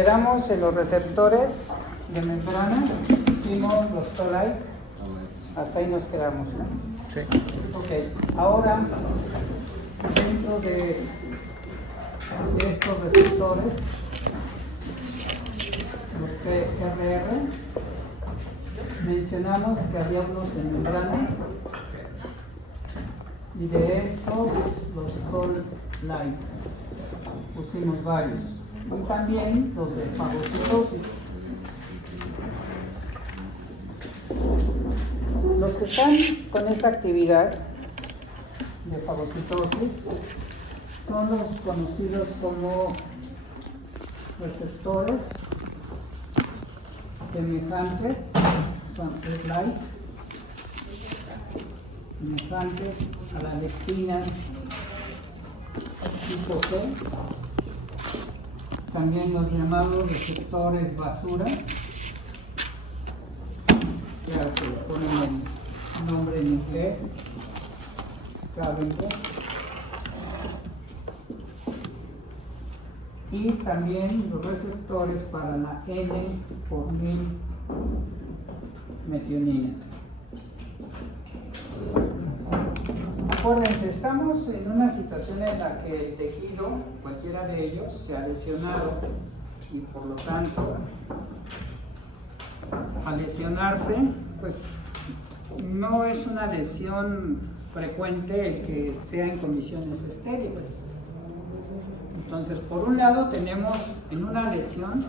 quedamos en los receptores de membrana, hicimos los Toll-like, hasta ahí nos quedamos, ¿no? Sí. Ok, ahora dentro de estos receptores, los PRR, mencionamos que había unos en membrana y de estos los Toll-like pusimos varios, y también los de fagocitosis. Los que están con esta actividad de fagocitosis son los conocidos como receptores semejantes, son like, semejantes a la lectina tipo C, también los llamados receptores basura. Claro que le ponen el nombre en inglés, scavenger. Y también los receptores para la N-formil-metionina. Acuérdense, estamos en una situación en la que el tejido, cualquiera de ellos, se ha lesionado y por lo tanto, al lesionarse, pues no es una lesión frecuente el que sea en condiciones estériles. Entonces, por un lado tenemos en una lesión,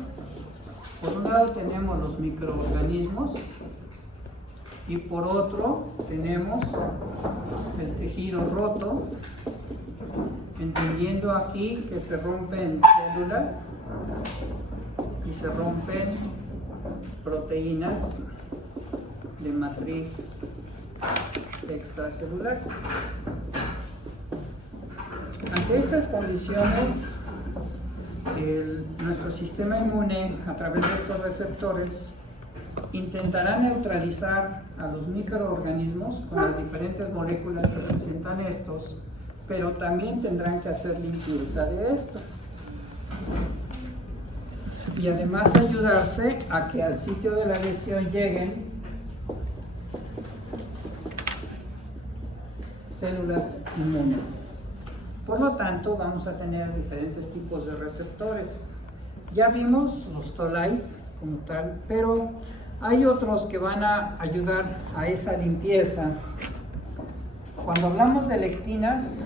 por un lado tenemos los microorganismos y por otro tenemos el tejido roto, entendiendo aquí que se rompen células y se rompen proteínas de matriz extracelular. Ante estas condiciones, nuestro sistema inmune, a través de estos receptores, intentará neutralizar a los microorganismos con las diferentes moléculas que presentan estos, pero también tendrán que hacer limpieza de esto. Y además ayudarse a que al sitio de la lesión lleguen células inmunes. Por lo tanto, vamos a tener diferentes tipos de receptores. Ya vimos los Toll-like como tal, pero hay otros que van a ayudar a esa limpieza. Cuando hablamos de lectinas,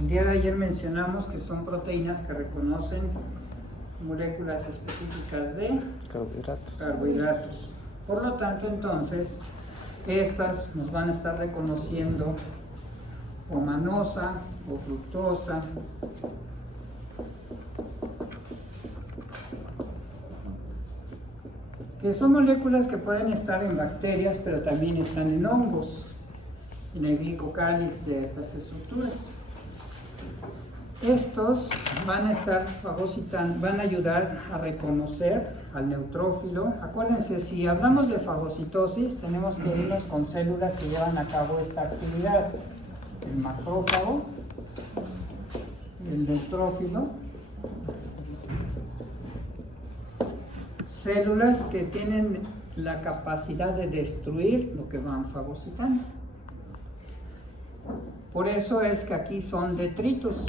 el día de ayer mencionamos que son proteínas que reconocen moléculas específicas de carbohidratos. Por lo tanto, entonces, estas nos van a estar reconociendo o manosa o fructosa, que son moléculas que pueden estar en bacterias, pero también están en hongos, en el glicocálix de estas estructuras. Estos van a estar fagocitando, van a ayudar a reconocer al neutrófilo. Acuérdense, si hablamos de fagocitosis, tenemos que irnos con células que llevan a cabo esta actividad. El macrófago, el neutrófilo, células que tienen la capacidad de destruir lo que van fagocitando. Por eso es que aquí son detritus,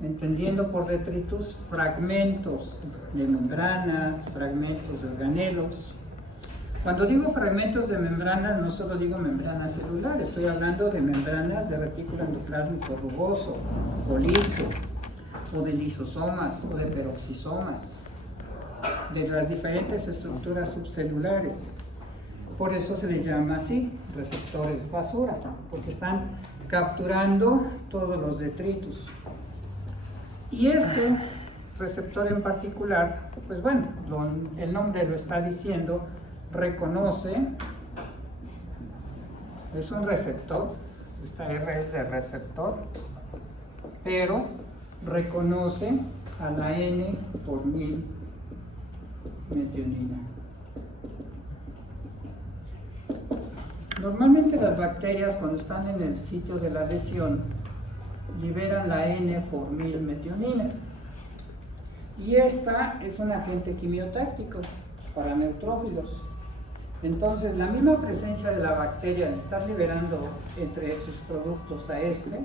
entendiendo por detritus fragmentos de membranas, fragmentos de organelos. Cuando digo fragmentos de membranas, no solo digo membranas celulares, estoy hablando de membranas de retículo endoplásmico rugoso, o liso, o de lisosomas, o de peroxisomas, de las diferentes estructuras subcelulares. Por eso se les llama así, receptores basura, porque están capturando todos los detritus. Y este receptor en particular, pues bueno, el nombre lo está diciendo, reconoce, es un receptor, esta R es de receptor, pero reconoce a la N-formil-metionina. Normalmente las bacterias, cuando están en el sitio de la lesión, liberan la N-formil-metionina. Y esta es un agente quimiotáctico para neutrófilos. Entonces, la misma presencia de la bacteria al estar liberando entre sus productos a este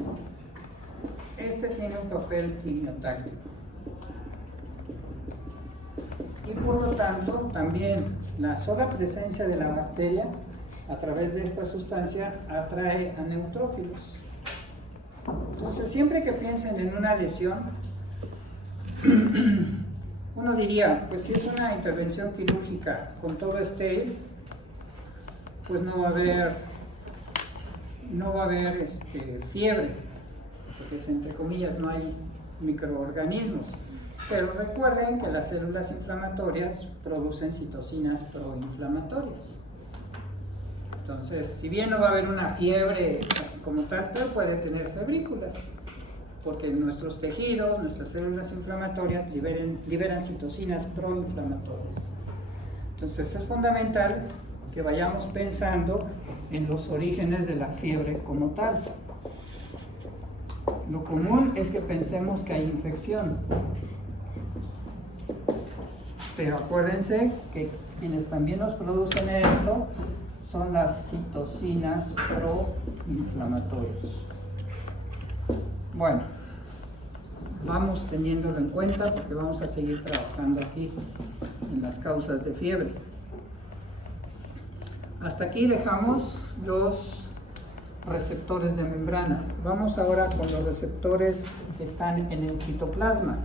tiene un papel quimiotáctico. Y por lo tanto, también la sola presencia de la bacteria a través de esta sustancia atrae a neutrófilos. Entonces, siempre que piensen en una lesión, uno diría, pues si es una intervención quirúrgica con todo estéril, pues no va a haber fiebre, porque entre comillas no hay microorganismos. Pero recuerden que las células inflamatorias producen citocinas proinflamatorias. Entonces, si bien no va a haber una fiebre como tal, pero puede tener febrículas, porque nuestros tejidos, nuestras células inflamatorias liberan citocinas proinflamatorias. Entonces, es fundamental que vayamos pensando en los orígenes de la fiebre como tal. Lo común es que pensemos que hay infección, pero acuérdense que quienes también nos producen esto son las citocinas proinflamatorias. Bueno, vamos teniéndolo en cuenta porque vamos a seguir trabajando aquí en las causas de fiebre. Hasta aquí dejamos los receptores de membrana. Vamos ahora con los receptores que están en el citoplasma.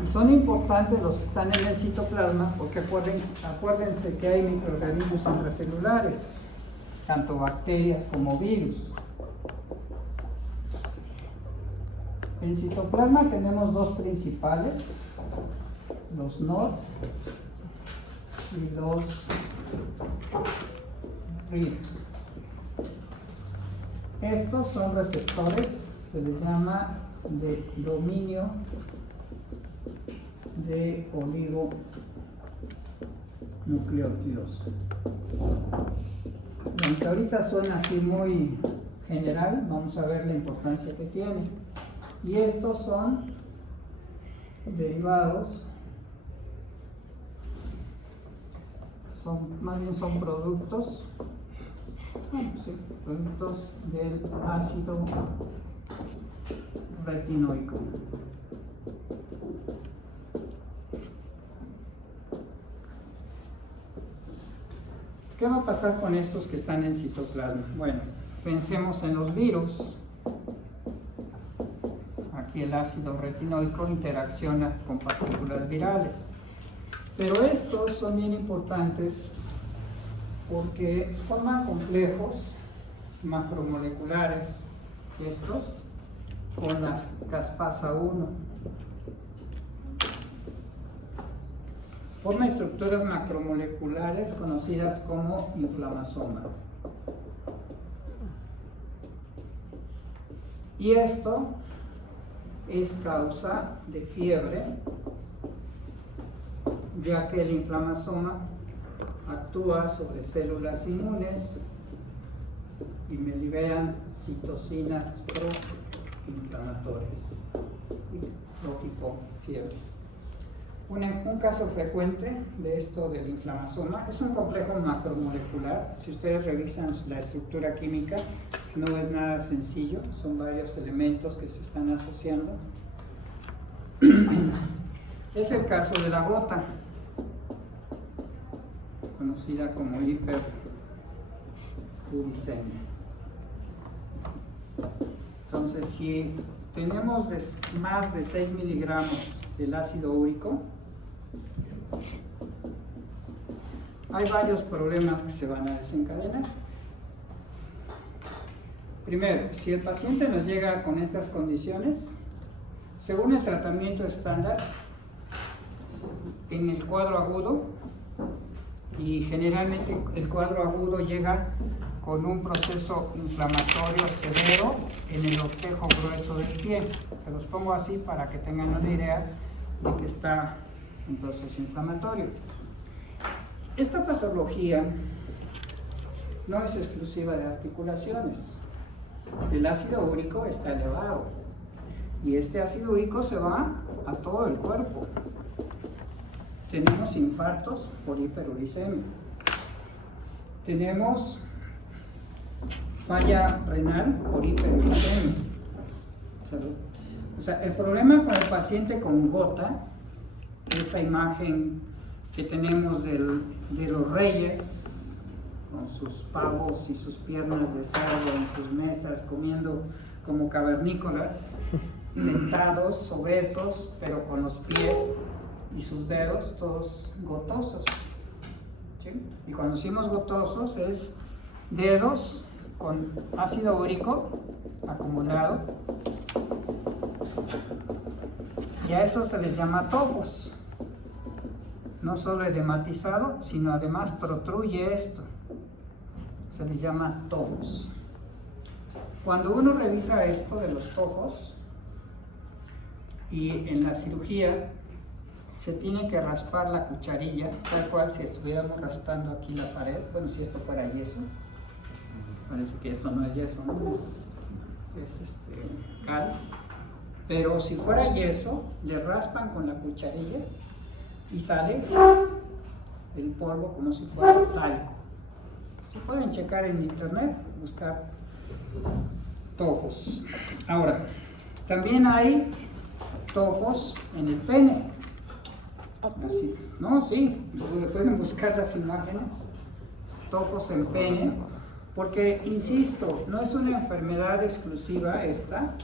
Y son importantes los que están en el citoplasma porque acuérdense que hay microorganismos intracelulares, tanto bacterias como virus. En el citoplasma tenemos dos principales, los NOD y los RID. Estos son receptores, se les llama de dominio de oligonucleótidos. Aunque ahorita suena así muy general, vamos a ver la importancia que tiene. Y estos son derivados, más bien son productos, productos del ácido retinoico. ¿Qué va a pasar con estos que están en citoplasma? Bueno, pensemos en los virus. Aquí el ácido retinoico interacciona con partículas virales. Pero estos son bien importantes porque forman complejos macromoleculares, estos, con la caspasa 1. Forma estructuras macromoleculares conocidas como inflammasoma. Y esto es causa de fiebre, ya que el inflammasoma actúa sobre células inmunes y me liberan citocinas proinflamatorias, tipo fiebre. Un caso frecuente de esto del inflammasoma es un complejo macromolecular. Si ustedes revisan la estructura química, no es nada sencillo, son varios elementos que se están asociando. Es el caso de la gota, conocida como hiperuricemia. Entonces, si tenemos más de 6 miligramos del ácido úrico, hay varios problemas que se van a desencadenar. Primero, si el paciente nos llega con estas condiciones, según el tratamiento estándar, en el cuadro agudo, y generalmente el cuadro agudo llega con un proceso inflamatorio severo en el cortejo grueso del pie. Se los pongo así para que tengan una idea de que está en proceso inflamatorio. Esta patología no es exclusiva de articulaciones. El ácido úrico está elevado y este ácido úrico se va a todo el cuerpo. Tenemos infartos por hiperuricemia. Tenemos falla renal por hiperuricemia. O sea, el problema con el paciente con gota, esa imagen que tenemos de los reyes, con sus pavos y sus piernas de cerdo en sus mesas, comiendo como cavernícolas, sentados, obesos, pero con los pies y sus dedos todos gotosos. ¿Sí? Y cuando decimos gotosos es dedos con ácido úrico acumulado, y a eso se les llama tofos. No solo edematizado, sino además protruye esto. Se les llama tofos. Cuando uno revisa esto de los tofos, y en la cirugía se tiene que raspar la cucharilla, tal cual si estuviéramos raspando aquí la pared. Bueno, si esto fuera yeso, parece que esto no es yeso, ¿no? Es cal. Pero si fuera yeso, le raspan con la cucharilla y sale el polvo como si fuera talco. Se pueden checar en internet, buscar tofos. Ahora, también hay tofos en el pene. Así, ¿no? Sí, pueden buscar las imágenes. Tofos en pene, porque, insisto, no es una enfermedad exclusiva esta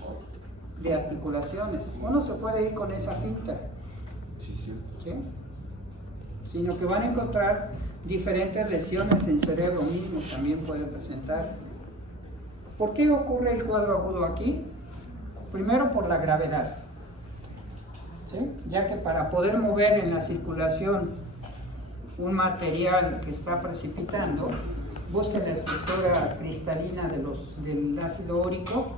de articulaciones. Uno se puede ir con esa finta, ¿sí? Sino que van a encontrar diferentes lesiones en cerebro mismo, también pueden presentar. ¿Por qué ocurre el cuadro agudo aquí? Primero, por la gravedad, ¿sí? Ya que para poder mover en la circulación un material que está precipitando, busquen la estructura cristalina del ácido úrico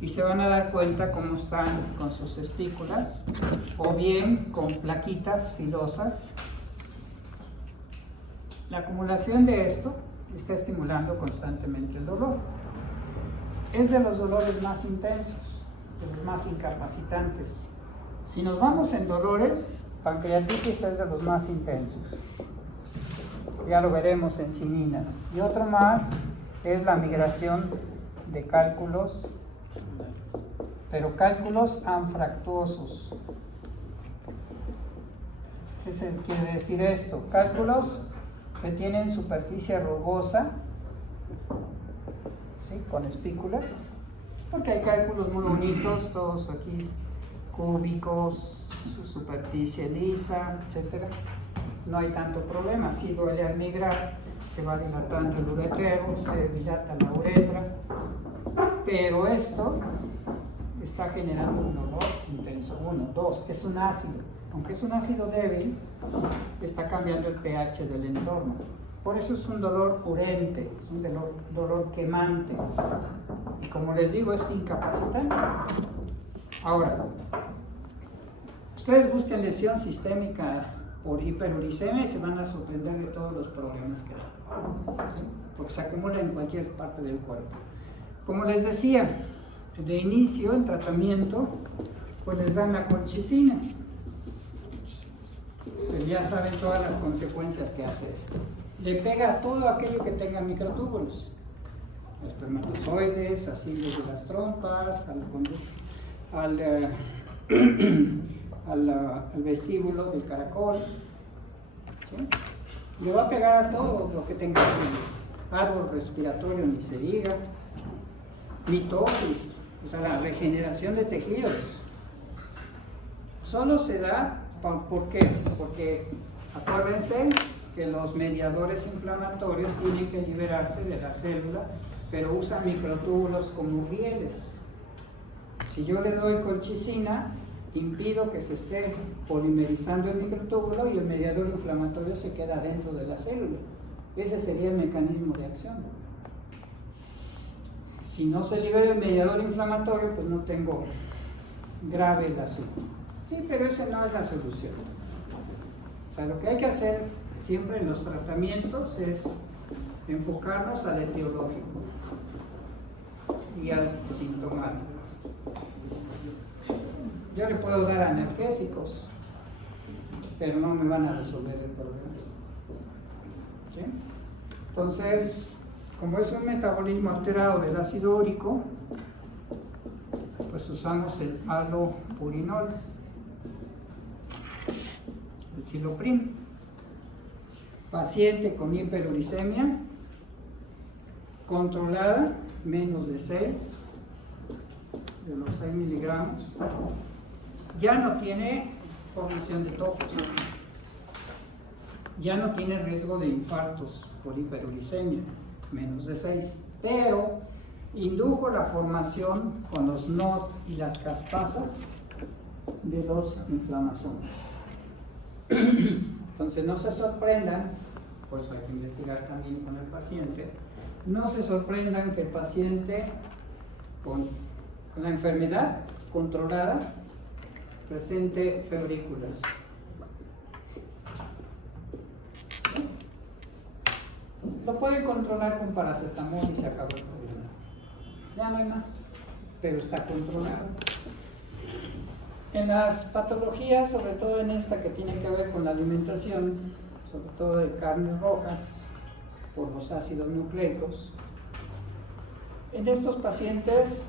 y se van a dar cuenta cómo están con sus espículas, o bien con plaquitas filosas. La acumulación de esto está estimulando constantemente el dolor. Es de los dolores más intensos, de los más incapacitantes. Si nos vamos en dolores, pancreatitis es de los más intensos. Ya lo veremos en cininas. Y otro más es la migración de cálculos, pero cálculos anfractuosos. ¿Qué quiere decir esto? Cálculos que tienen superficie rugosa, ¿sí? Con espículas, porque hay cálculos muy bonitos, todos aquí cúbicos, su superficie lisa, etc. No hay tanto problema. Si duele al migrar, se va dilatando el uretero, se dilata la uretra, pero esto está generando un dolor intenso. 1, 2, es un ácido. Aunque es un ácido débil, está cambiando el pH del entorno. Por eso es un dolor urente, es un dolor quemante. Y como les digo, es incapacitante. Ahora, ustedes busquen lesión sistémica por hiperuricemia y se van a sorprender de todos los problemas que hay, ¿sí? Porque se acumula en cualquier parte del cuerpo. Como les decía, de inicio en tratamiento, pues les dan la colchicina. Pues ya saben todas las consecuencias que hace esto. Le pega a todo aquello que tenga microtúbulos, espermatozoides, acidos de las trompas, al vestíbulo del caracol, ¿sí? Le va a pegar a todo lo que tenga acidos. Árbol respiratorio, ni se diga. Mitosis, o sea, la regeneración de tejidos. Solo se da, ¿por qué? Porque acuérdense que los mediadores inflamatorios tienen que liberarse de la célula, pero usan microtúbulos como rieles. Si yo le doy colchicina, impido que se esté polimerizando el microtúbulo y el mediador inflamatorio se queda dentro de la célula. Ese sería el mecanismo de acción. Si no se libera el mediador inflamatorio, pues no tengo grave el asunto. Sí, pero esa no es la solución. O sea, lo que hay que hacer siempre en los tratamientos es enfocarnos al etiológico y al sintomático. Yo le puedo dar analgésicos, pero no me van a resolver el problema. ¿Sí? Entonces, como es un metabolismo alterado del ácido úrico, pues usamos el halopurinol, el Ciloprim. Paciente con hiperuricemia controlada, menos de 6, de los 6 miligramos, ya no tiene formación de tofos, ya no tiene riesgo de infartos por hiperuricemia, menos de 6, pero indujo la formación con los NOD y las caspasas de los inflamasomes. Entonces no se sorprendan, por eso hay que investigar también con el paciente, no se sorprendan que el paciente con la enfermedad controlada presente febrículas. Lo pueden controlar con paracetamol y se acabó el problema. Ya no hay más, pero está controlado. En las patologías, sobre todo en esta que tiene que ver con la alimentación, sobre todo de carnes rojas, por los ácidos nucleicos, en estos pacientes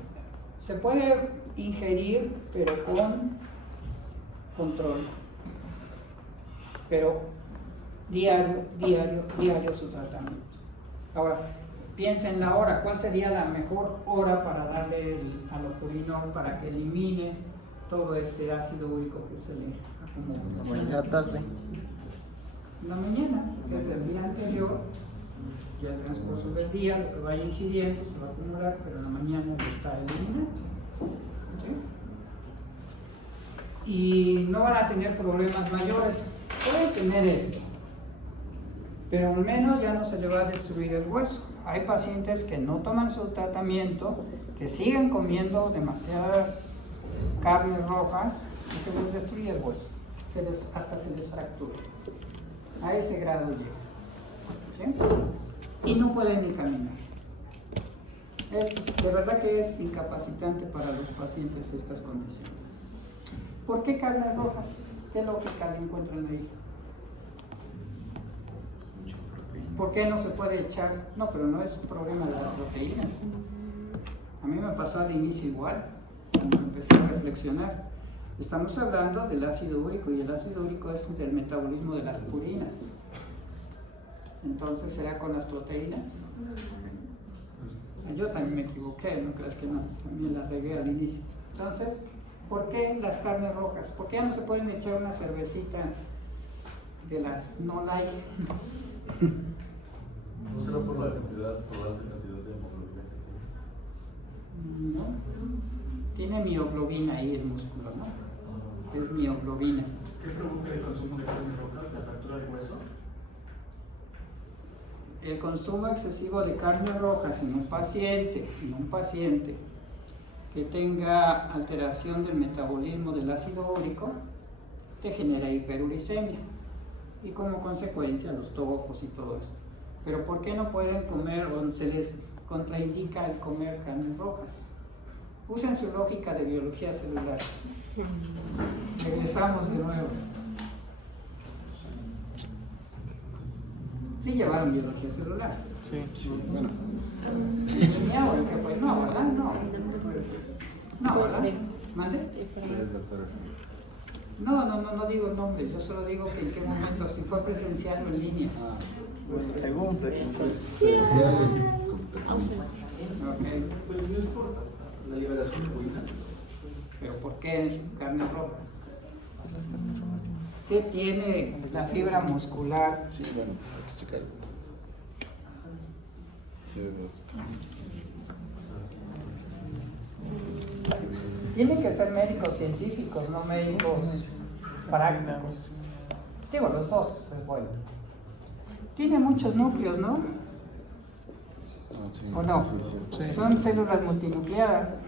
se puede ingerir, pero con control. Pero diario su tratamiento. Ahora, piensen la hora, ¿cuál sería la mejor hora para darle el halopurinol para que elimine todo ese ácido úrico que se le acumula? En la tarde. En la mañana, desde el día anterior, ya el transcurso del día, lo que vaya ingiriendo se va a acumular, pero en la mañana lo está eliminando. ¿Sí? Y no van a tener problemas mayores. Pueden tener esto, pero al menos ya no se le va a destruir el hueso. Hay pacientes que no toman su tratamiento, que siguen comiendo demasiadas carnes rojas y se les destruye el hueso, hasta se les fractura. A ese grado llega. ¿Sí? Y no pueden ni caminar. De verdad que es incapacitante para los pacientes estas condiciones. ¿Por qué carnes rojas? ¿Qué lógica le encuentran ahí? ¿Por qué no se puede echar? No, pero no es un problema de las proteínas. A mí me pasó al inicio igual, cuando empecé a reflexionar. Estamos hablando del ácido úrico y el ácido úrico es del metabolismo de las purinas. Entonces, ¿será con las proteínas? Yo también me equivoqué, no creas que no, también la regué al inicio. Entonces, ¿por qué las carnes rojas? ¿Por qué ya no se pueden echar una cervecita de las no light? ¿No será por la alta cantidad de hemoglobina que tiene? No, tiene mioglobina ahí el músculo, ¿no? Es mioglobina. ¿Qué provoca el consumo de carnes rojas, la fractura del hueso? El consumo excesivo de carnes rojas en un paciente que tenga alteración del metabolismo del ácido úrico, te genera hiperuricemia y como consecuencia los tofos y todo esto. Pero ¿por qué no pueden comer o se les contraindica el comer carnes rojas? Usen su lógica de biología celular. Regresamos de nuevo. Sí llevaron biología celular. Sí, bueno. ¿Niña o el que fue? No, ¿verdad? No, ¿verdad? ¿Mande? No digo nombres, yo solo digo que en qué momento, si fue presencial o en línea. Según presencial. Okay. La liberación de purina. ¿Pero por qué carnes rojas? ¿Qué tiene la fibra muscular? Sí, bueno, hay que checarlo. Tienen que ser médicos científicos, no médicos prácticos. Digo, los dos es bueno. Tiene muchos núcleos, ¿no? ¿O no? Son células multinucleadas.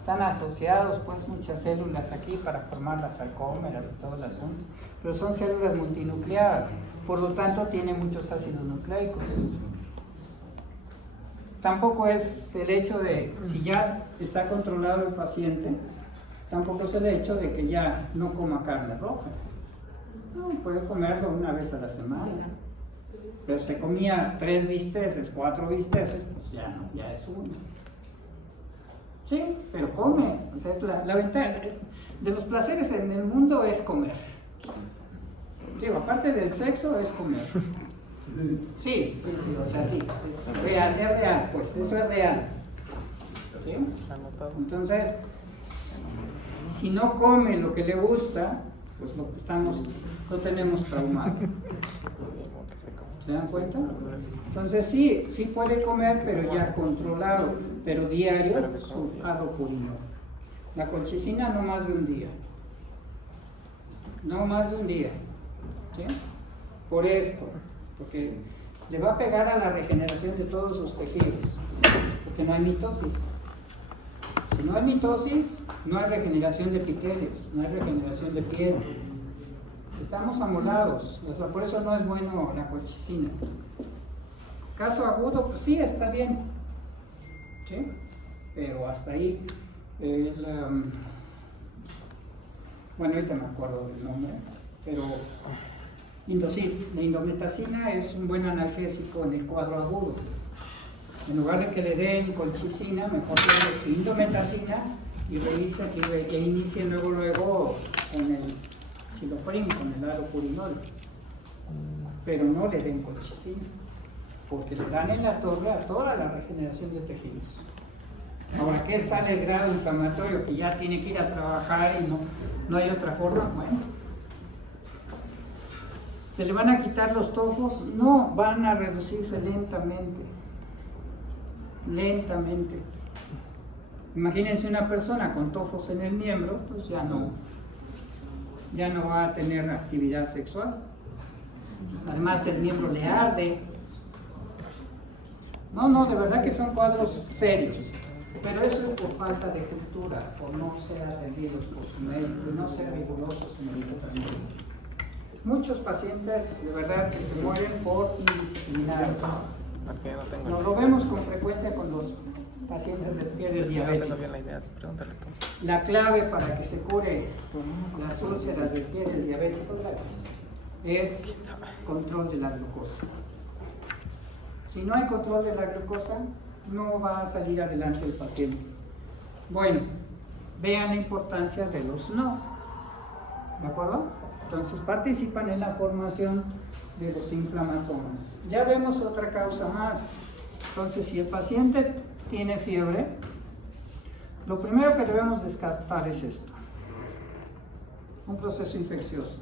Están asociados pues muchas células aquí para formar las sarcómeras y todo el asunto. Pero son células multinucleadas. Por lo tanto, tiene muchos ácidos nucleicos. Tampoco es el hecho de, si ya está controlado el paciente, Tampoco es el hecho de que ya no coma carnes rojas. No, puede comerlo una vez a la semana. Pero se comía 3 bisteces, 4 bisteces, pues ya no, ya es uno. Sí, pero come. O sea, es la ventaja de los placeres en el mundo es comer. Digo, aparte del sexo es comer. Sí, o sea, sí, es real, pues, eso es real. ¿Sí? Entonces, si no come lo que le gusta, pues lo tenemos traumado. ¿Se dan cuenta? Entonces sí puede comer, pero ya controlado, pero diario su alopurino. La colchicina no más de un día. No más de un día. ¿Sí? Por esto, porque le va a pegar a la regeneración de todos sus tejidos, porque no hay mitosis. Si no hay mitosis, no hay regeneración de epitelios, no hay regeneración de piel. Estamos amolados, o sea, por eso no es bueno la colchicina. Caso agudo, pues sí, está bien, ¿sí? Pero hasta ahí. Bueno, ahorita me acuerdo del nombre, pero la indometacina es un buen analgésico en el cuadro agudo. En lugar de que le den colchicina, mejor denle su indometacina y revisa que inicie luego con el siloprim, con el allopurinol. Pero no le den colchicina, porque le dan en la torre a toda la regeneración de tejidos. Ahora, ¿qué está en el grado inflamatorio? Que ya tiene que ir a trabajar y no hay otra forma. Bueno, ¿se le van a quitar los tofos? No, van a reducirse lentamente. Lentamente. Imagínense una persona con tofos en el miembro, pues ya no va a tener actividad sexual. Además el miembro le arde. No, de verdad que son cuadros serios. Pero eso es por falta de cultura, por no ser atendidos por su médico, no ser rigurosos en el tratamiento. Muchos pacientes de verdad que se mueren por indisciplinados. Nos lo vemos con frecuencia con los pacientes del pie de diabetes. La clave para que se cure las úlceras del pie del diabético, gracias, es control de la glucosa. Si no hay control de la glucosa, no va a salir adelante el paciente. Bueno, vean la importancia de los no. ¿De acuerdo? Entonces participan en la formación de los inflamasomas. Ya vemos otra causa más. Entonces, si el paciente tiene fiebre, lo primero que debemos descartar es esto: un proceso infeccioso.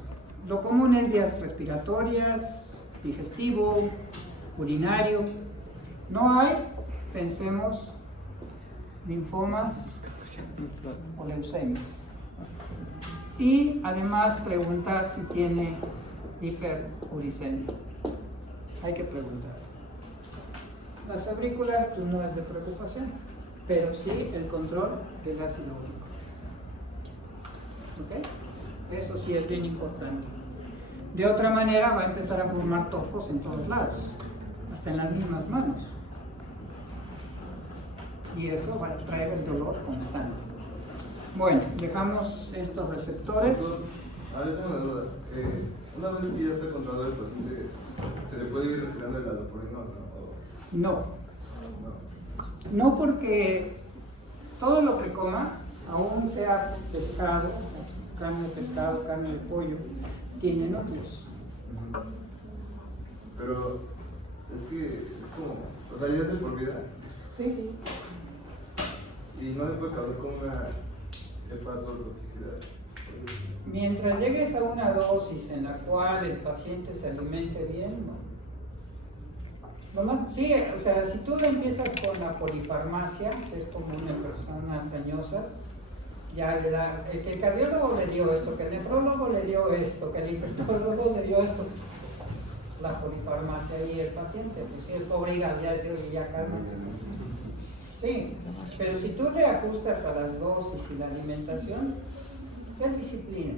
Lo común es vías respiratorias, digestivo, urinario. No hay, pensemos, linfomas o leucemias. Y además preguntar si tiene hiperuricemia. Hay que preguntar. La febrícula pues, no es de preocupación, pero sí el control del ácido úrico. ¿Ok? Eso sí es bien importante. De otra manera va a empezar a formar tofos en todos lados, hasta en las mismas manos. Y eso va a traer el dolor constante. Bueno, dejamos estos receptores. Ahora tengo una duda. Una vez que ya está controlado el paciente, ¿se le puede ir retirando el allopurinol? No. No, porque todo lo que coma, aún sea pescado, carne de pescado, carne de pollo, tiene núcleos. Pero es que es como, o sea, ya es de por vida. Sí. Y no le puede causar como una hepatotoxicidad. Mientras llegues a una dosis en la cual el paciente se alimente bien, no. Lo más, sí, o sea, si tú empiezas con la polifarmacia, que es como una personas añosas, ya le da, que el cardiólogo le dio esto, que el nefrólogo le dio esto, que el infectólogo le dio esto, la polifarmacia y el paciente, pues sí, el pobre hígado ya dice, oye, ya calma. Sí, pero si tú le ajustas a las dosis y la alimentación, es disciplina.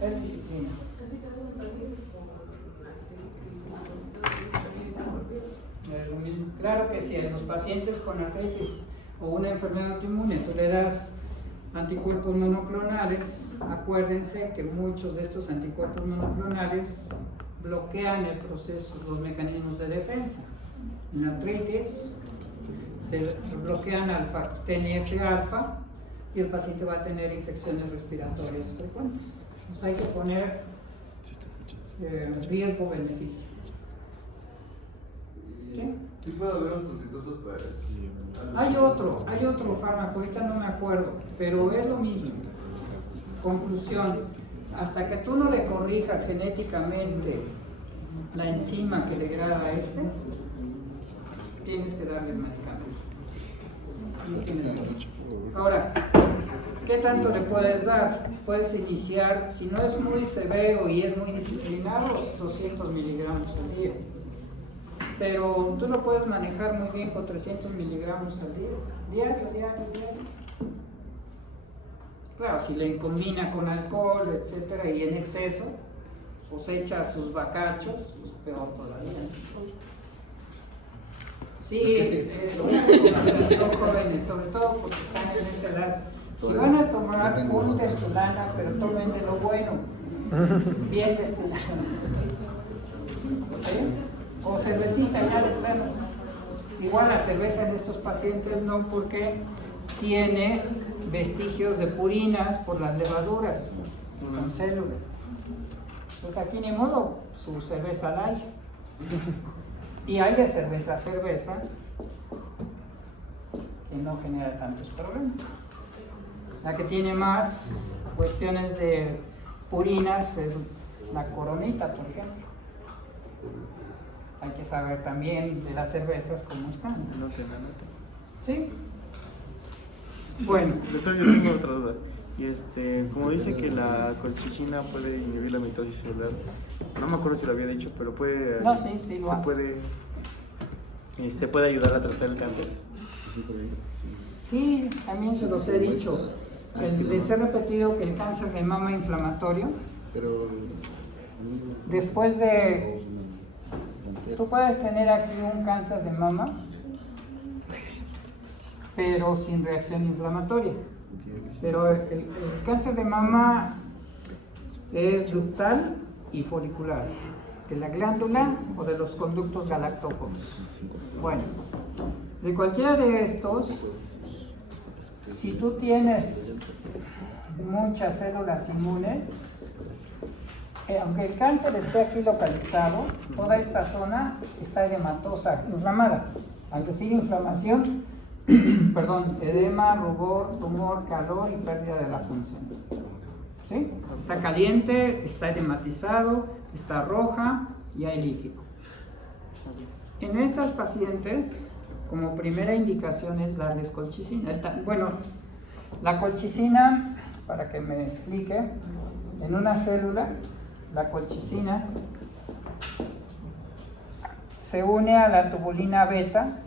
Es disciplina. Claro que sí, en los pacientes con artritis o una enfermedad autoinmune, tú le das Anticuerpos monoclonales, acuérdense que muchos de estos anticuerpos monoclonales bloquean el proceso, los mecanismos de defensa. En la artritis se bloquean TNF-alfa y el paciente va a tener infecciones respiratorias frecuentes. Entonces hay que poner riesgo-beneficio. ¿Sí? Sí puede haber un sustituto para... Hay otro fármaco, ahorita no me acuerdo, pero es lo mismo. Conclusión, hasta que tú no le corrijas genéticamente la enzima que degrada tienes que darle el medicamento. No tienes otro. Ahora, ¿qué tanto le puedes dar? Puedes iniciar, si no es muy severo y es muy disciplinado, 200 miligramos al día. Pero tú lo puedes manejar muy bien con 300 miligramos al día, diario. Claro, si le combina con alcohol, etcétera, y en exceso, pues echa sus bacachos, pues peor todavía. Sí, son jóvenes, sobre todo porque están en esa edad. Si van a tomar, unten su lana, pero tomen de lo bueno, bien destilado. ¿Sí? O cervecita ya de plano. Igual la cerveza en estos pacientes no, porque tiene vestigios de purinas por las levaduras, son células. Pues aquí ni modo, su cerveza light. Y hay de cerveza a cerveza que no genera tantos problemas. La que tiene más cuestiones de purinas es la Coronita, por ejemplo. Hay que saber también de las cervezas cómo están. ¿Sí? Bueno. Doctor, yo tengo otra duda. Como dice que la colchicina puede inhibir la mitosis celular, no me acuerdo si lo había dicho, pero puede... No, sí, lo hace. Puede ayudar a tratar el cáncer. Sí, también se los he dicho. Les he repetido que el cáncer de mama inflamatorio, después de... Tú puedes tener aquí un cáncer de mama, pero sin reacción inflamatoria. Pero el cáncer de mama es ductal y folicular, de la glándula o de los conductos galactóforos. Bueno, de cualquiera de estos, si tú tienes muchas células inmunes, aunque el cáncer esté aquí localizado, toda esta zona está edematosa, inflamada. Al decir inflamación, edema, rubor, tumor, calor y pérdida de la función. ¿Sí? Está caliente, está edematizado, está roja y hay líquido. En estas pacientes, como primera indicación es darles colchicina. La colchicina, para que me explique, en una célula, la colchicina se une a la tubulina beta,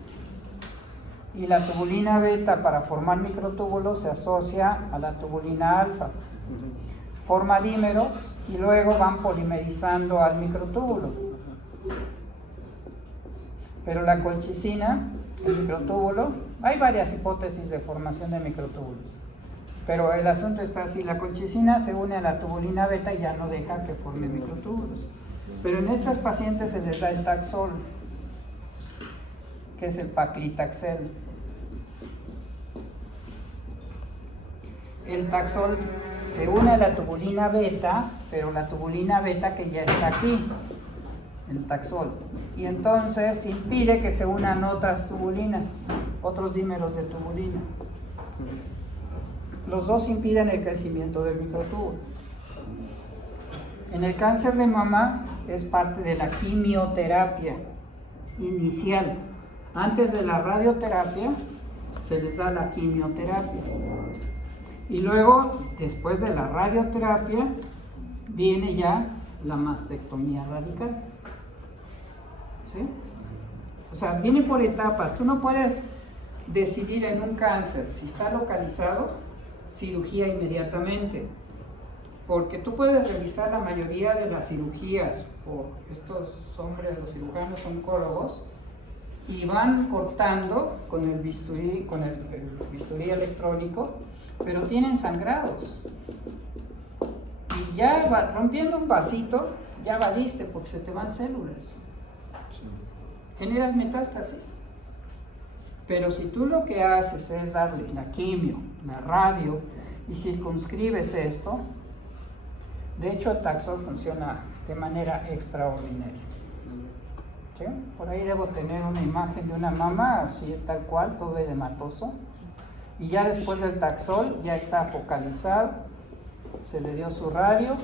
y la tubulina beta, para formar microtúbulos, se asocia a la tubulina alfa. Forma dímeros y luego van polimerizando al microtúbulo. Pero la colchicina, el microtúbulo, hay varias hipótesis de formación de microtúbulos. Pero el asunto está así: la colchicina se une a la tubulina beta y ya no deja que forme microtúbulos. Pero en estas pacientes se les da el Taxol, que es el paclitaxel. El Taxol se une a la tubulina beta, pero la tubulina beta que ya está aquí, el Taxol, y entonces impide que se unan otras tubulinas, otros dímeros de tubulina. Los dos impiden el crecimiento del microtúbulo. En el cáncer de mama es parte de la quimioterapia inicial. Antes de la radioterapia se les da la quimioterapia. Y luego, después de la radioterapia, viene ya la mastectomía radical. ¿Sí? O sea, viene por etapas. Tú no puedes decidir en un cáncer, si está localizado, cirugía inmediatamente. Porque tú puedes revisar la mayoría de las cirugías por estos hombres, los cirujanos oncólogos, y van cortando con el bisturí electrónico pero tienen sangrados. Y ya rompiendo un vasito, ya valiste porque se te van células. Generas metástasis. Pero si tú lo que haces es darle la quimio, la radio y circunscribes esto, de hecho el Taxol funciona de manera extraordinaria. ¿Sí? Por ahí debo tener una imagen de una mama así tal cual, todo edematoso, y ya después del Taxol ya está focalizado, se le dio su radio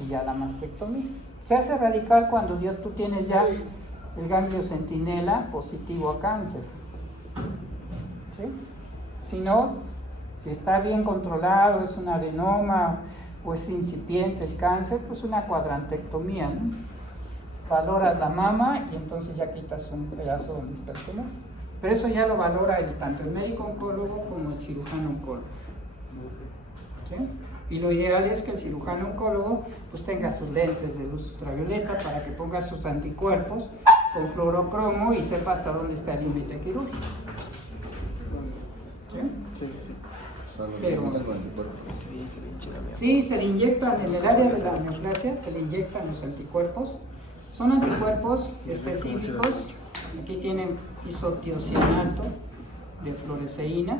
y ya la mastectomía. Se hace radical cuando tú tienes ya el ganglio centinela positivo a cáncer. ¿Sí? Si no, si está bien controlado, es un adenoma o es incipiente el cáncer, pues una cuadrantectomía, ¿no? Valoras la mama y entonces ya quitas un pedazo donde está el tumor. Pero eso ya lo valora tanto el médico oncólogo como el cirujano oncólogo. ¿Sí? Y lo ideal es que el cirujano oncólogo pues tenga sus lentes de luz ultravioleta para que ponga sus anticuerpos con fluorocromo y sepa hasta dónde está el límite quirúrgico. ¿Sí? Pero, sí, se le inyectan en el área de la neoplasia, se le inyectan los anticuerpos. Son anticuerpos específicos. Aquí tienen isotiocianato de fluoresceína,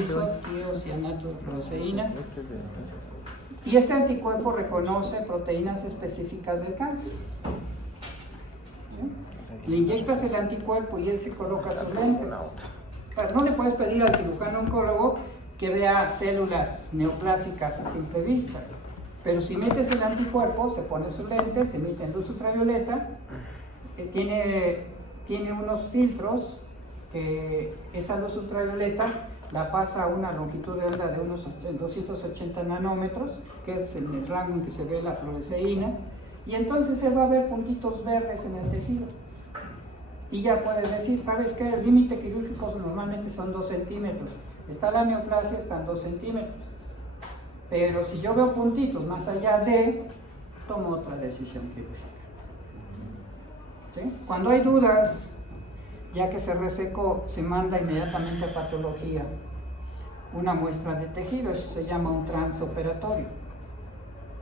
isotiocianato de fluoresceína. Y este anticuerpo reconoce proteínas específicas del cáncer. ¿Sí? Le inyectas el anticuerpo y él se coloca sus lentes. No le puedes pedir al cirujano oncólogo que vea células neoplásicas a simple vista, pero si metes el anticuerpo, se pone sus lentes, se emite en luz ultravioleta, tiene unos filtros que esa luz ultravioleta la pasa a una longitud de onda de unos 280 nanómetros, que es en el rango en que se ve la fluoresceína, y entonces se va a ver puntitos verdes en el tejido. Y ya puedes decir, ¿sabes qué? El límite quirúrgico normalmente son 2 centímetros. Está la neoplasia, están 2 centímetros. Pero si yo veo puntitos más allá de, tomo otra decisión quirúrgica. ¿Sí? Cuando hay dudas, ya que se resecó, se manda inmediatamente a patología una muestra de tejido, eso se llama un transoperatorio.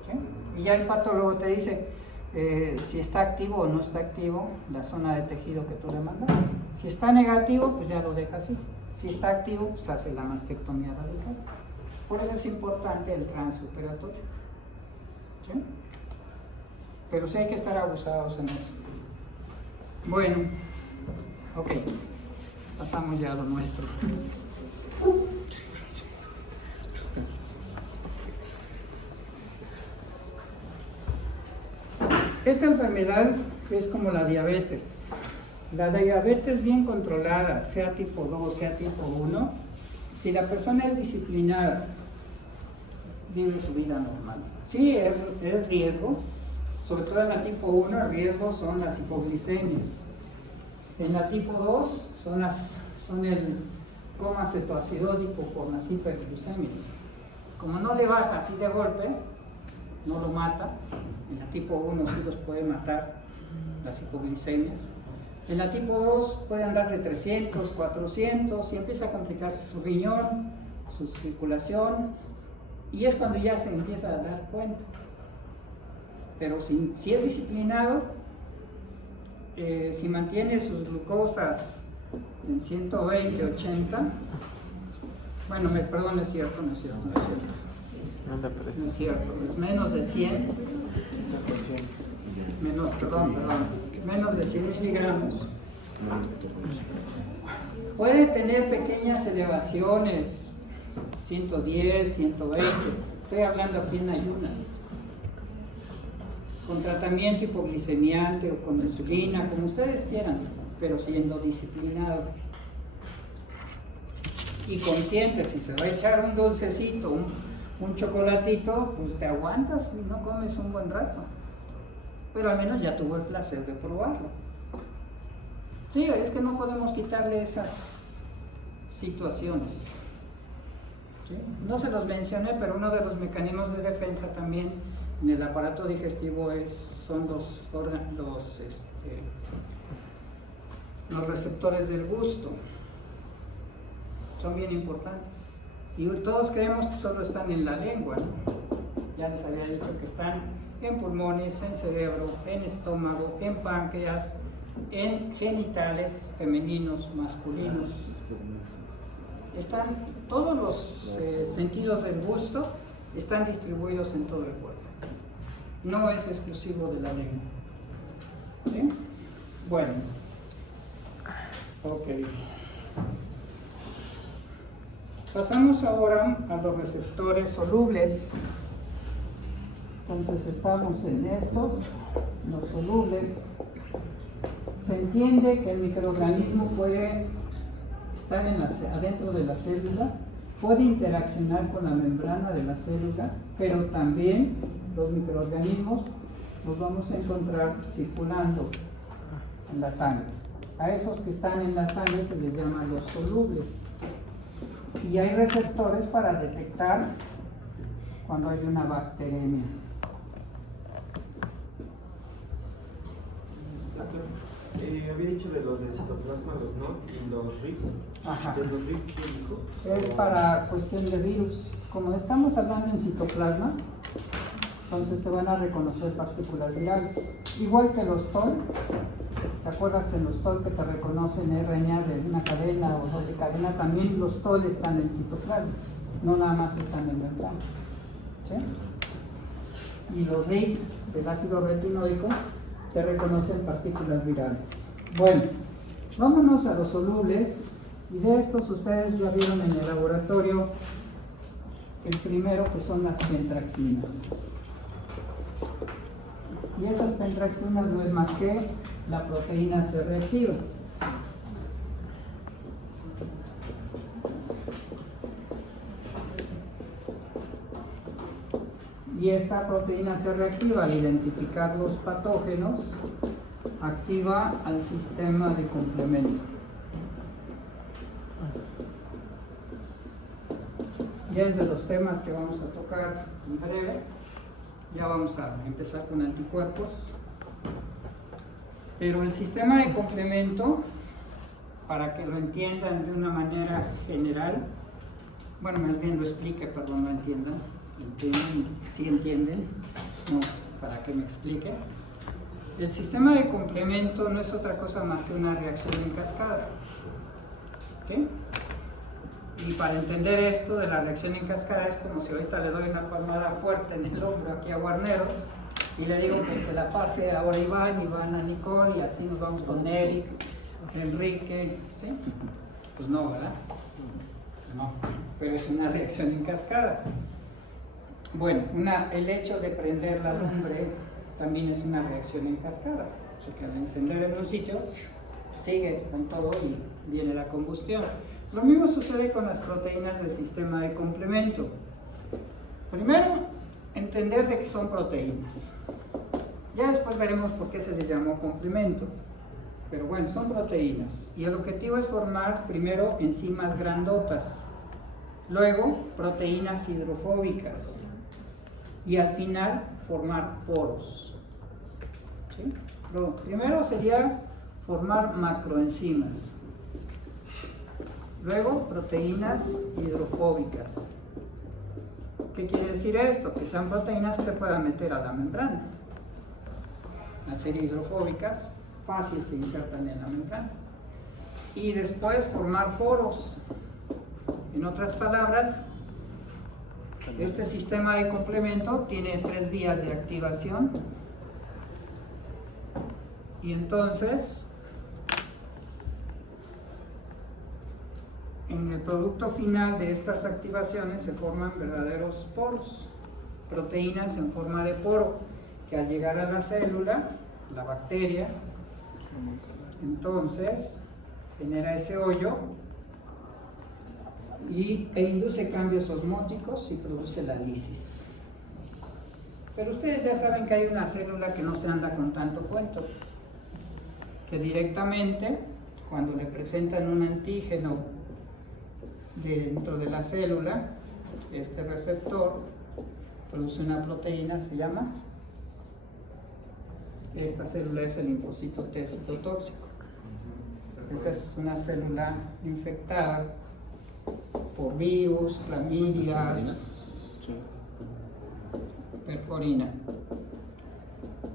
¿Sí? Y ya el patólogo te dice si está activo o no está activo la zona de tejido que tú le mandaste. Si está negativo, pues ya lo deja así. Si está activo, pues hace la mastectomía radical. Por eso es importante el transoperatorio. ¿Sí? Pero sí hay que estar abusados en eso. Bueno, ok, pasamos ya a lo nuestro. Esta enfermedad es como la diabetes. La diabetes bien controlada, sea tipo 2, sea tipo 1, si la persona es disciplinada, vive su vida normal. Sí, es riesgo, sobre todo en la tipo 1, el riesgo son las hipoglicemias. En la tipo 2 son el coma cetoacidólico por las hiperglucemias. Como no le baja así de golpe, no lo mata. En la tipo 1 sí los puede matar las hipoglicemias. En la tipo 2 puede andar de 300, 400 y empieza a complicarse su riñón, su circulación, y es cuando ya se empieza a dar cuenta. Pero si es disciplinado, si mantiene sus glucosas en 120, 80, bueno, perdón, no es cierto. No es cierto, es menos de 100, menos de 100 miligramos. Puede tener pequeñas elevaciones, 110, 120, estoy hablando aquí en ayunas, con tratamiento hipoglicemiante o con insulina, como ustedes quieran, pero siendo disciplinado y consciente. Si se va a echar un dulcecito, un chocolatito, pues te aguantas y no comes un buen rato, pero al menos ya tuvo el placer de probarlo. Sí, es que no podemos quitarle esas situaciones. ¿Sí? No se los mencioné, pero uno de los mecanismos de defensa también en el aparato digestivo son los receptores del gusto. Son bien importantes. Y todos creemos que solo están en la lengua, ¿no? Ya les había dicho que están en pulmones, en cerebro, en estómago, en páncreas, en genitales femeninos, masculinos. Están todos los sentidos del gusto, están distribuidos en todo el cuerpo. No es exclusivo de la lengua. ¿Sí? Bueno. Ok. Pasamos ahora a los receptores solubles. Entonces estamos en estos, los solubles. Se entiende que el microorganismo puede estar adentro de la célula, puede interaccionar con la membrana de la célula, pero también los microorganismos los vamos a encontrar circulando en la sangre. A esos que están en la sangre se les llama los solubles. Y hay receptores para detectar cuando hay una bacteremia. Había dicho de los de citoplasma, los NOC y los RIP. Ajá. ¿De los RIP quién dijo? Es para cuestión de virus. Como estamos hablando en citoplasma, entonces te van a reconocer partículas virales. Igual que los TOL, ¿te acuerdas en los TOL que te reconocen RNA de una cadena o doble cadena? También los TOL están en citoplasma, no nada más están en membrana. ¿Sí? Y los RIP del ácido retinoico te reconocen partículas virales. Bueno, vámonos a los solubles, y de estos ustedes ya vieron en el laboratorio el primero, que son las pentraxinas. Y esas pentraxinas no es más que la proteína C reactiva. Y esta proteína C reactiva, al identificar los patógenos, activa al sistema de complemento. Ya es de los temas que vamos a tocar en breve. Ya vamos a empezar con anticuerpos. Pero el sistema de complemento, para que lo entiendan de una manera general, bueno, más bien lo explique, perdón, no entiendan. ¿Entienden? ¿Sí entienden? No, para que me explique. El sistema de complemento no es otra cosa más que una reacción en cascada. ¿Ok? Y para entender esto de la reacción en cascada es como si ahorita le doy una palmada fuerte en el hombro aquí a Guarneros y le digo que se la pase ahora Iván a Nicole, y así nos vamos con Eric, Enrique, ¿sí? Pues no, ¿verdad? No, pero es una reacción en cascada. Bueno, el hecho de prender la lumbre también es una reacción en cascada. O sea que al encender en un sitio, sigue con todo y viene la combustión. Lo mismo sucede con las proteínas del sistema de complemento. Primero, entender de que son proteínas. Ya después veremos por qué se les llamó complemento. Pero bueno, son proteínas. Y el objetivo es formar primero enzimas grandotas, luego proteínas hidrofóbicas y al final formar poros. ¿Sí? Lo primero sería formar macroenzimas. Luego, proteínas hidrofóbicas. ¿Qué quiere decir esto? Que sean proteínas que se puedan meter a la membrana. Al ser hidrofóbicas, fácil se insertan en la membrana. Y después formar poros. En otras palabras, este sistema de complemento tiene 3 vías de activación. Y entonces, en el producto final de estas activaciones se forman verdaderos poros, proteínas en forma de poro, que al llegar a la célula, la bacteria, entonces genera ese hoyo e induce cambios osmóticos y produce la lisis. Pero ustedes ya saben que hay una célula que no se anda con tanto cuento, que directamente, cuando le presentan un antígeno dentro de la célula, este receptor produce una proteína, se llama, esta célula es el linfocito T citotóxico. Esta es una célula infectada por virus, clamidias, Sí. perforina.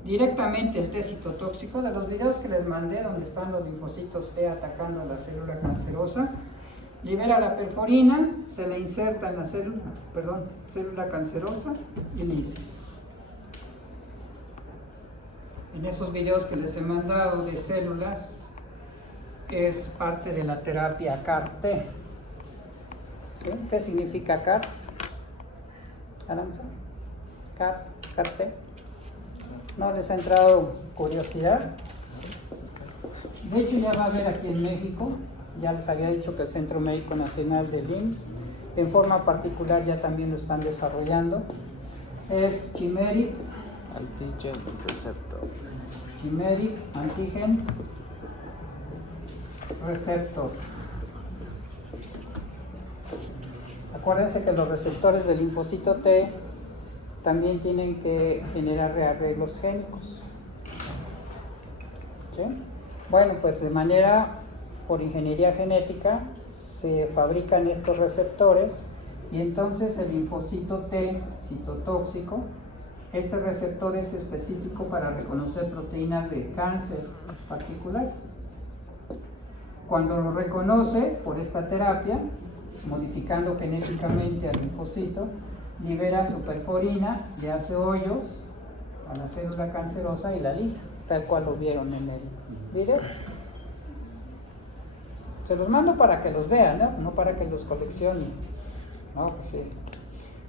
Directamente el té citotóxico, de los videos que les mandé donde están los linfocitos T atacando a la célula cancerosa, libera la perforina, se le inserta en la célula cancerosa y lisis. En esos videos que les he mandado de células, es parte de la terapia CAR-T. ¿Sí? ¿Qué significa CAR? Aranza. CAR-T. ¿No les ha entrado curiosidad? De hecho ya va a haber aquí en México, ya les había dicho que el Centro Médico Nacional del IMSS, en forma particular ya también lo están desarrollando. Es Chimeric Antigen receptor. Chimeric Antigen Receptor. Acuérdense que los receptores del linfocito T también tienen que generar rearreglos génicos. ¿Sí? Bueno, pues de manera por ingeniería genética se fabrican estos receptores y entonces el linfocito T citotóxico, este receptor es específico para reconocer proteínas de cáncer particular. Cuando lo reconoce por esta terapia, modificando genéticamente al linfocito, libera su perforina, le hace hoyos a la célula cancerosa y la lisa, tal cual lo vieron en el video. Se los mando para que los vean, ¿no? No para que los coleccionen. No, pues sí.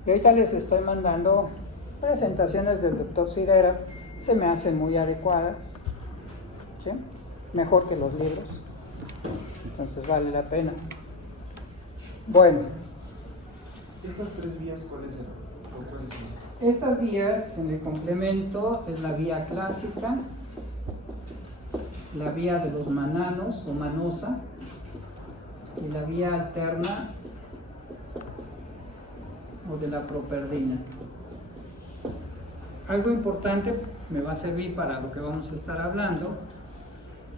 Y ahorita les estoy mandando presentaciones del doctor Cirera, se me hacen muy adecuadas, ¿sí? Mejor que los libros, entonces vale la pena. Bueno, ¿Estas 3 vías cuáles eran? ¿O cuáles son? estas vías en el complemento es la vía clásica, la vía de los mananos o manosa y la vía alterna o de la properdina. Algo importante me va a servir para lo que vamos a estar hablando.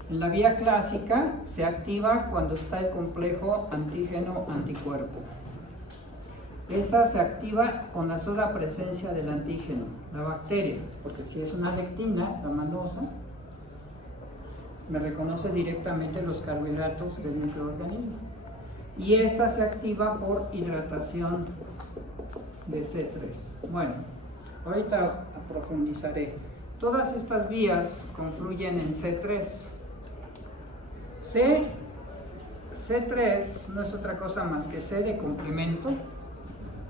En la vía clásica se activa cuando está el complejo antígeno-anticuerpo. Esta se activa con la sola presencia del antígeno, la bacteria, porque si es una lectina, la manosa, me reconoce directamente los carbohidratos del microorganismo. Y esta se activa por hidratación de C3. Bueno, ahorita profundizaré. Todas estas vías confluyen en C3. C3 no es otra cosa más que C de complemento.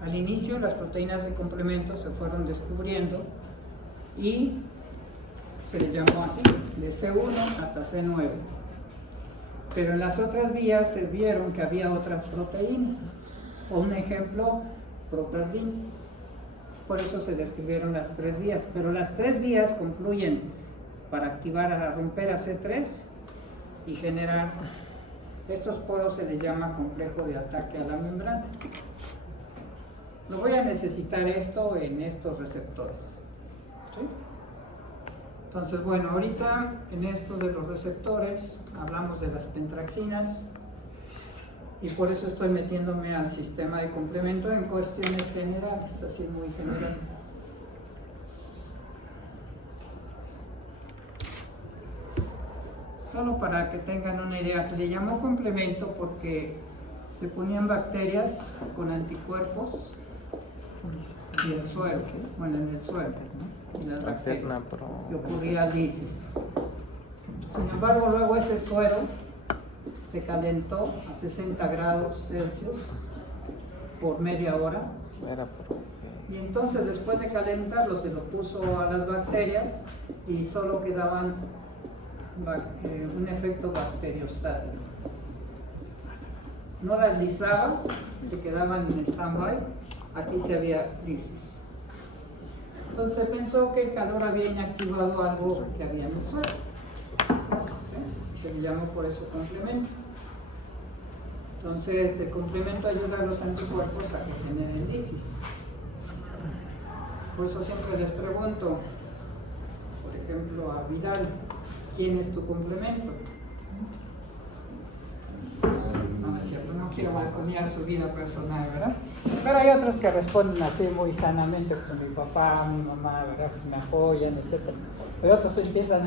Al inicio las proteínas de complemento se fueron descubriendo y se les llamó así, de C1 hasta C9. Pero en las otras vías se vieron que había otras proteínas. O un ejemplo, properdina. Por eso se describieron las 3 vías. Pero las 3 vías confluyen para activar a romper a C3 y generar estos poros, se les llama complejo de ataque a la membrana. Lo voy a necesitar esto en estos receptores. ¿Sí? Entonces, bueno, ahorita en esto de los receptores hablamos de las pentraxinas y por eso estoy metiéndome al sistema de complemento en cuestiones generales, así muy general. Solo para que tengan una idea, se le llamó complemento porque se ponían bacterias con anticuerpos y el suero, bueno, en el suero, ¿no? Y las bacterias, y ocurría lisis. Sin embargo, luego ese suero se calentó a 60 grados Celsius por media hora. Y entonces, después de calentarlo, se lo puso a las bacterias y solo quedaban un efecto bacteriostático. No las lisaba, se quedaban en stand-by, aquí se había lisis. Entonces se pensó que el calor había inactivado algo que había en el suelo. Se le llamó por eso complemento. Entonces el complemento ayuda a los anticuerpos a que generen lisis. Por eso siempre les pregunto, por ejemplo a Vidal, ¿quién es tu complemento? No es cierto, no. quiero balconear su vida personal, ¿verdad? Pero hay otros que responden así muy sanamente, como mi papá, mi mamá, ¿verdad? Que me apoyan, etc. Pero otros empiezan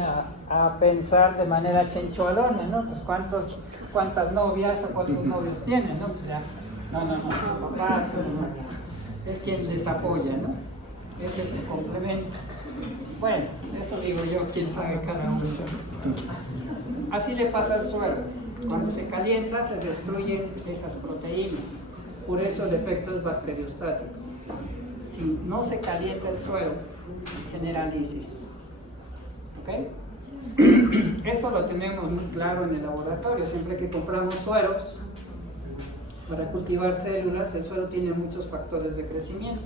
a pensar de manera chenchualona, ¿no? Pues cuántas novias o cuántos novios tienen, ¿no? Pues ya, no, su papá, su mamá, es quien les apoya, ¿no? Ese es el complemento. Bueno, eso digo yo, quién sabe cada uno. Así le pasa al suelo. Cuando se calienta se destruyen esas proteínas. Por eso el efecto es bacteriostático. Si no se calienta el suelo, genera lisis. ¿Ok? Esto lo tenemos muy claro en el laboratorio. Siempre que compramos sueros para cultivar células, el suero tiene muchos factores de crecimiento.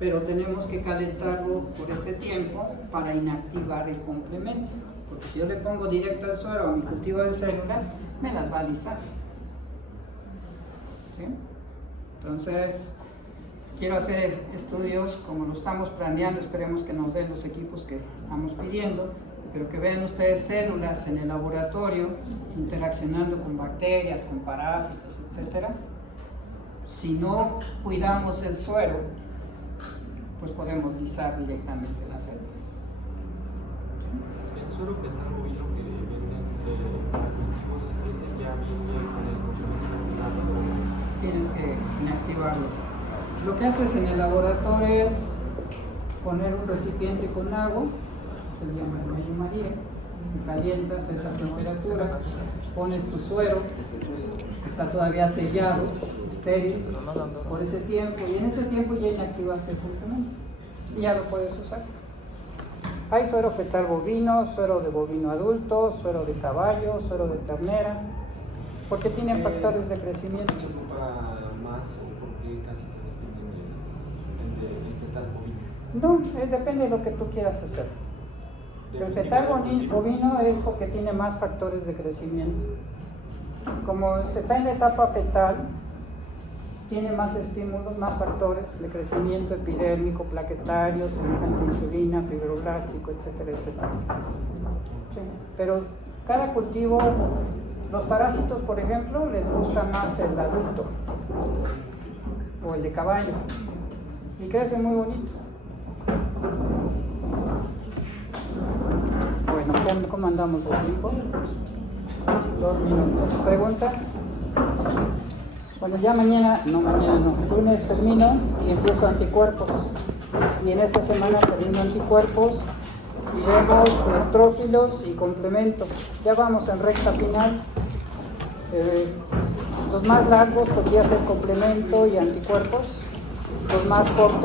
Pero tenemos que calentarlo por este tiempo para inactivar el complemento. Porque si yo le pongo directo al suero a mi cultivo de células, me las va a alisar. ¿Sí? Entonces, quiero hacer estudios como lo estamos planeando, esperemos que nos den los equipos que estamos pidiendo, pero que vean ustedes células en el laboratorio interaccionando con bacterias, con parásitos, etc. Si no cuidamos el suero, pues podemos lisar directamente las células. El suero fetal bovino que venden para cultivos, ¿ese ya viene con el complemento? Tienes que inactivarlo. Lo que haces en el laboratorio es poner un recipiente con agua, se llama el medio María, calientas a esa temperatura, pones tu suero, está todavía sellado, estéril, por ese tiempo, y en ese tiempo ya inactivaste el complemento y ya lo puedes usar. Hay suero fetal bovino, suero de bovino adulto, suero de caballo, suero de ternera, porque tienen factores de crecimiento. ¿Se ocupa más o por qué casi todos tienen el fetal bovino? No, depende de lo que tú quieras hacer. El fetal bovino es porque tiene más factores de crecimiento. Como se está en la etapa fetal, tiene más estímulos, más factores de crecimiento epidérmico, plaquetario, semejante a insulina, fibroblástico, etcétera, etcétera. Sí, pero cada cultivo, los parásitos, por ejemplo, les gusta más el adulto o el de caballo y crece muy bonito. Bueno, ¿cómo andamos de tiempo? 2 minutos. ¿Preguntas? Bueno, ya lunes termino y empiezo anticuerpos. Y en esa semana termino anticuerpos y vemos neutrófilos y complemento. Ya vamos en recta final. Los más largos podría ser complemento y anticuerpos. Los más cortos